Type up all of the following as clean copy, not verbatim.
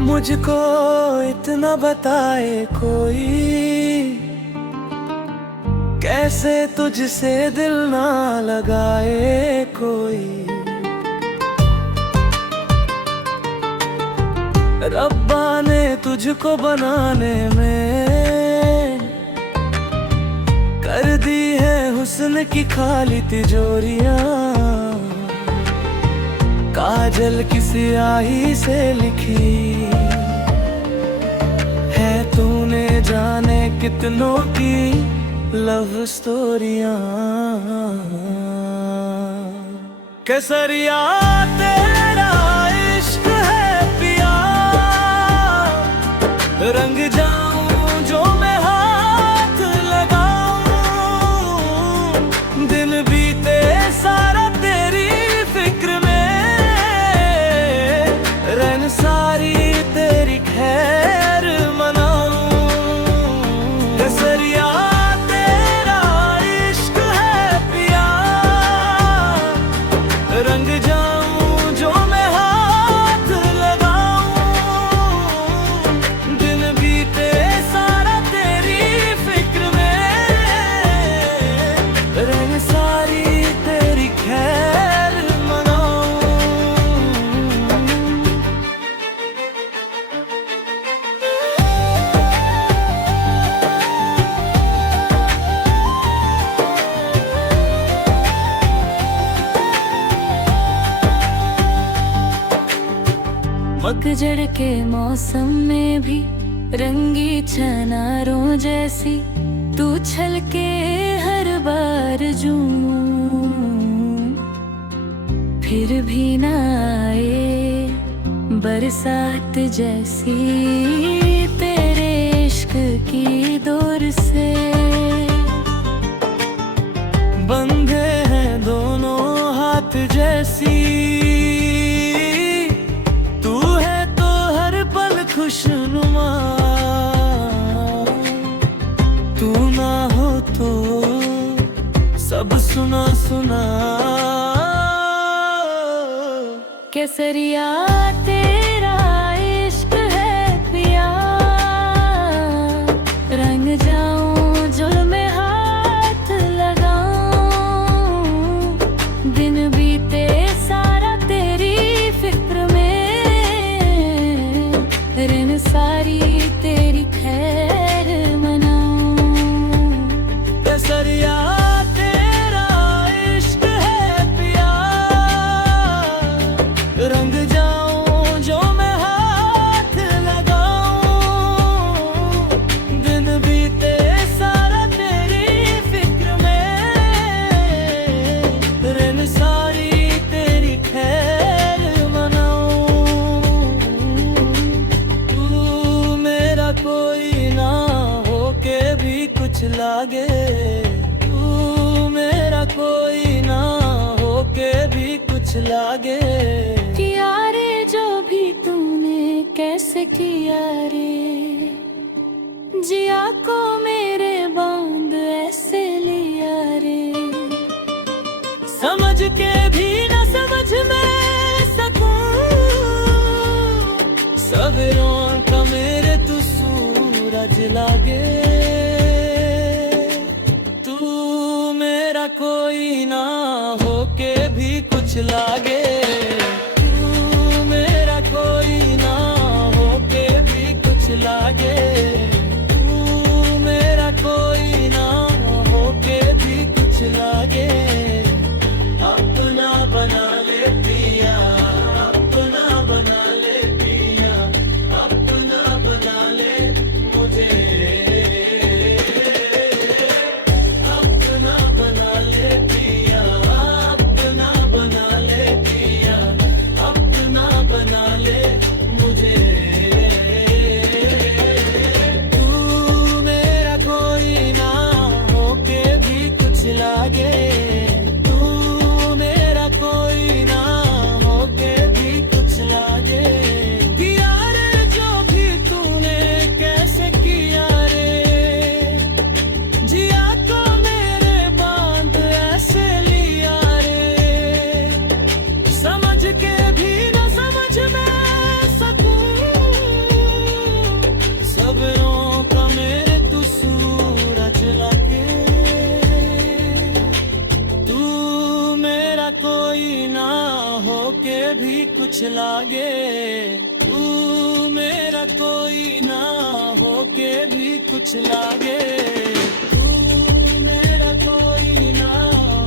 मुझको इतना बताए कोई, कैसे तुझसे दिल ना लगाए कोई। रब्बा ने तुझको बनाने में कर दी है हुस्न की खाली तिजोरियां। काजल की स्याही से लिखी है तूने जाने कितनों की लव स्टोरियां। केसरिया तेरा इश्क है पिया, रंग जाऊं जो मैं हाथ लगाऊं। दिन बीते सारा तेरी फिक्र में, रन सारी तेरी खैर मनाऊं। केसरिया तेरा इश्क है पिया, रंग जाऊं जो मैं हाथ लगाऊं। दिन बीते सारा तेरी फिक्र में, रन सारी तेरी खैर मनाऊं। पतझड़ के मौसम में भी रंगी चनारों जैसी तू छलके हर बार जूं। फिर भी ना आए बरसात जैसी तेरे इश्क की डोर से। बंधे हैं दोनों हाथ जैसी, तू है तो हर पल खुशनुमा। तू ना हो तो सब सुना सुना। केसरिया तेरा इश्क है पिया, रंग जाऊं जो मैं हाथ लगाऊं। दिन बीते सारा तेरी फिक्र में, रन सारी तेरी खैर मनाऊं। केसरिया तेरा इश्क है पिया, रंग जाऊं जो मैं हाथ लगाऊं। दिन बीते सारा तेरी फिक्र में, रन सारी तेरी खैर मनाऊं। तू मेरा कोई ना होके भी कुछ लागे, तू मेरा कोई ना होके भी कुछ लागे। किया रे जो भी तूने कैसे किया रे, जिया को मेरे बांध ऐसे लिया रे। समझ के भी न समझ में सकूं, सवेरों का मेरे तू सूरज लागे। तू मेरा कोई ना होके भी कुछ लागे, तू मेरा कोई ना होके भी कुछ लागे। तू मेरा कोई ना होके भी कुछ लागे। अपना बना ले पिया, अपना बना ले पिया, अपना बना ले मुझे। अपना बना ले पिया, अपना बना ले पिया। कुछ लागे। तू मेरा कोई ना होके भी कुछ लागे। तू मेरा कोई ना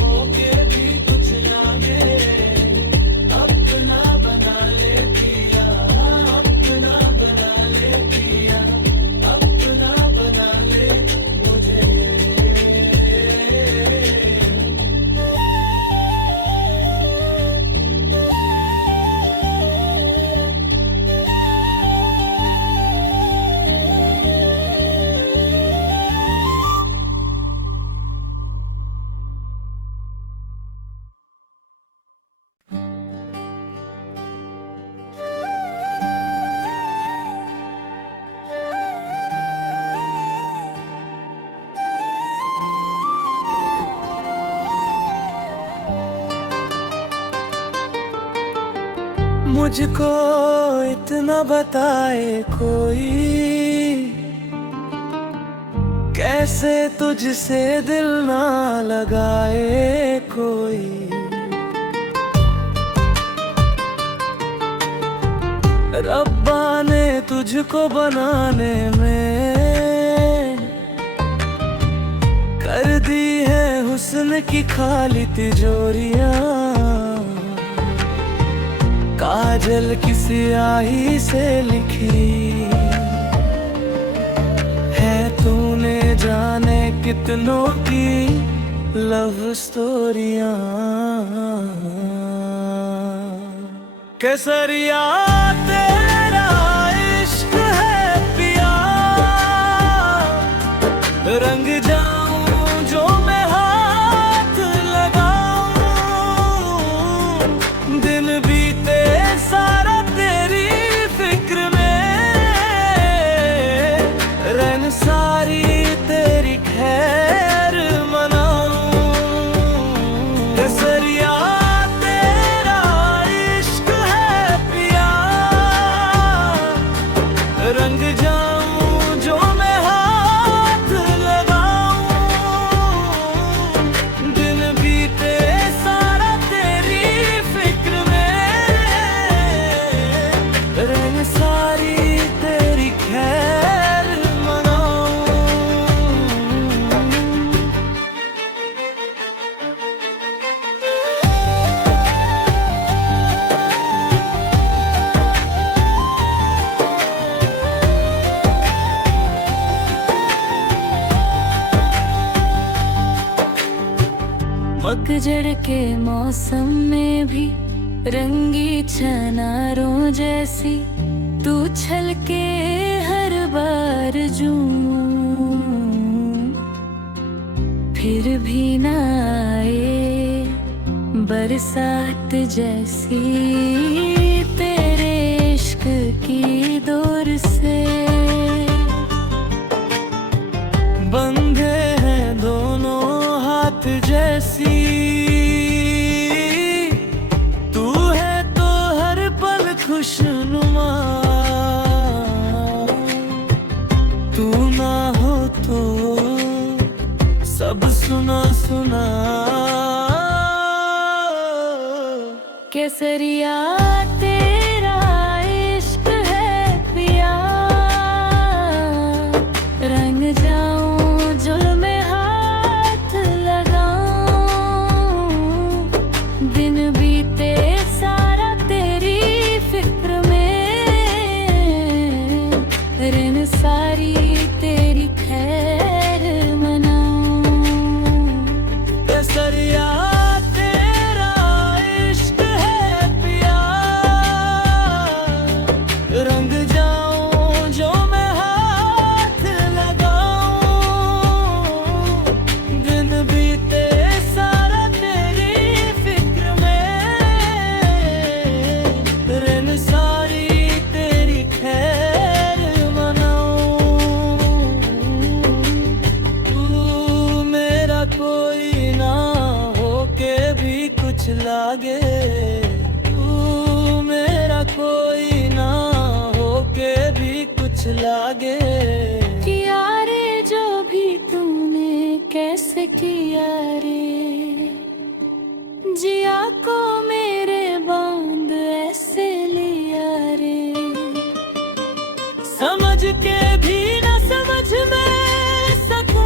होके भी कुछ लागे। अपना बना ले पिया, अपना बना ले पिया, अपना बना ले मुझे। मुझको इतना बताए कोई, कैसे तुझसे दिल ना लगाए कोई। रब्बा ने तुझको बनाने में कर दी है हुस्न की खाली तिजोरियां। काजल की स्याही से लिखी है तूने जाने कितनों की लव स्टोरियां। केसरिया तेरा इश्क है पिया, रंग जाऊं जो मैं हाथ लगाऊं। दिन बीते सारा तेरी फिक्र में, रन सारी तेरी खैर मनाऊं। केसरिया तेरा इश्क है पिया, रंग जाऊं जो मैं हाथ लगाऊं। दिन बीते सारा तेरी फिक्र में, रंग सारी तेरी खैर मनाऊं। पतझड़ के मौसम में भी रंगी चनारों जैसी तू छलके हर बार जूं। फिर भी ना आए बरसात जैसी तेरे इश्क की दौर से। बंधे हैं दोनों हाथ जैसी, तू है तो हर पल खुशनुमा। तू ना हो तो सब सुना सुना। केसरिया तेरा इश्क है पिया, रंग जाऊं जो मैं हाथ लगाऊं। दिन बीते सारा तेरी फिक्र में, रन सारी तेरी खैर मनाऊं। केसरिया तेरा इश्क है पिया, रंग जाऊं जो मैं हाथ लगाऊं। दिन बीते सारा तेरी फिक्र में, रन सारी तेरी खैर मनाऊं। तू मेरा कोई ना होके भी कुछ लागे। तू मेरा कोई ना होके भी कुछ लागे। किया रे जो भी तूने कैसे किया रे, जिया को मेरे बांध ऐसे समझ के भी न समझ में सकूं।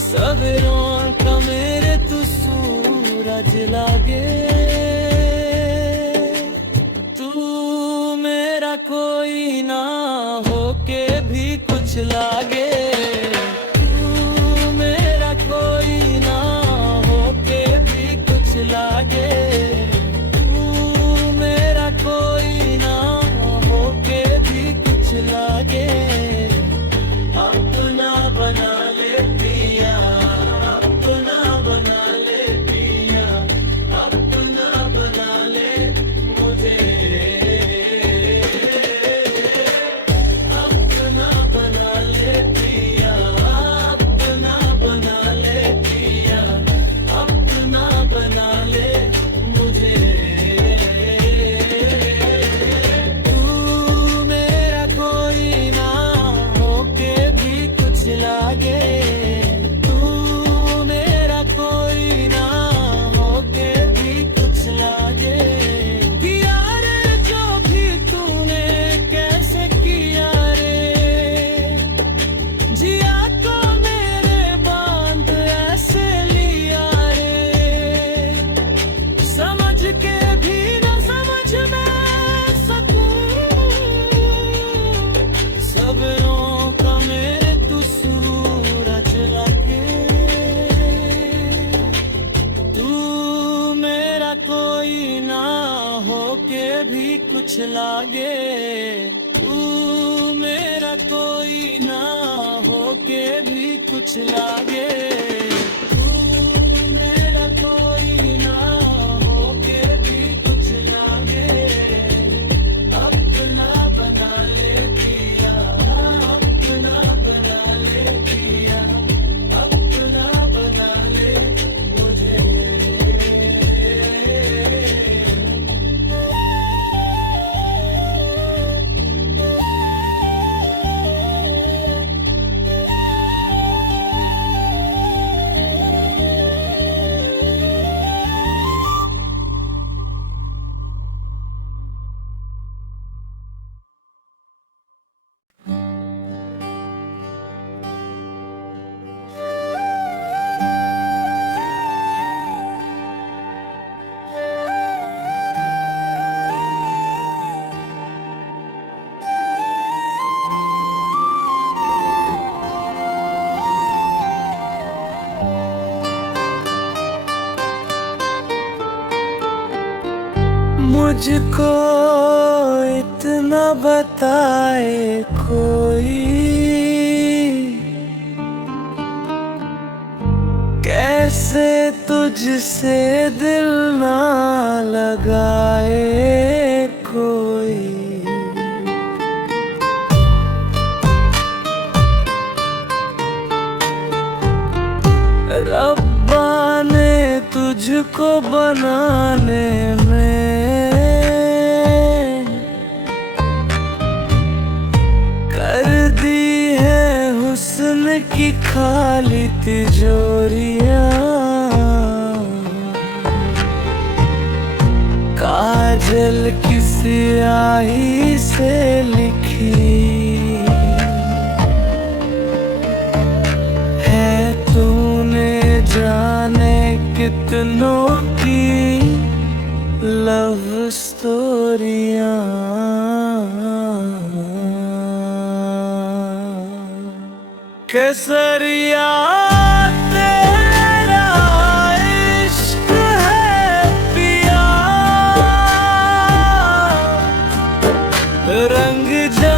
सवेरों का मेरे तू सूरज लागे, तू मेरा कोई ना होके भी कुछ लागे। तू मेरा कोई ना होके भी कुछ लागे। तू मेरा कोई ना होके भी कुछ लागे। अपना बना ले पिया, अपना बना ले पिया, अपना बना ले मुझे। अपना बना ले पिया, अपना बना ले पिया, अपना बना ले मुझे। तू मेरा कोई ना होके भी कुछ लागे। तू मेरा कोई ना होके भी कुछ लागे। किया रे जो भी तूने कैसे किया रे, जिया को मेरे बांध ऐसे लिया रे। समझ के भी न समझ में सकूं। सवेरों का मेरे तू सूरज लागे। तू मेरा कोई ना होके भी कुछ लागे। तू मेरा कोई ना होके भी कुछ लागे। तू मेरा कोई ना होके भी कुछ लागे। अपना बना ले पिया, अपना बना ले पिया, अपना बना ले मुझे। मुझको इतना बताए कोई, कैसे तुझसे दिल ना लगाए कोई। रब्बा ने तुझको बनाने में कर दी है हुस्न की खाली तिजोरियां। काजल की स्याही से लिखी है तूने जाने कितनों की लव स्टोरियां। केसरिया तेरा इश्क है पिया, रंग जा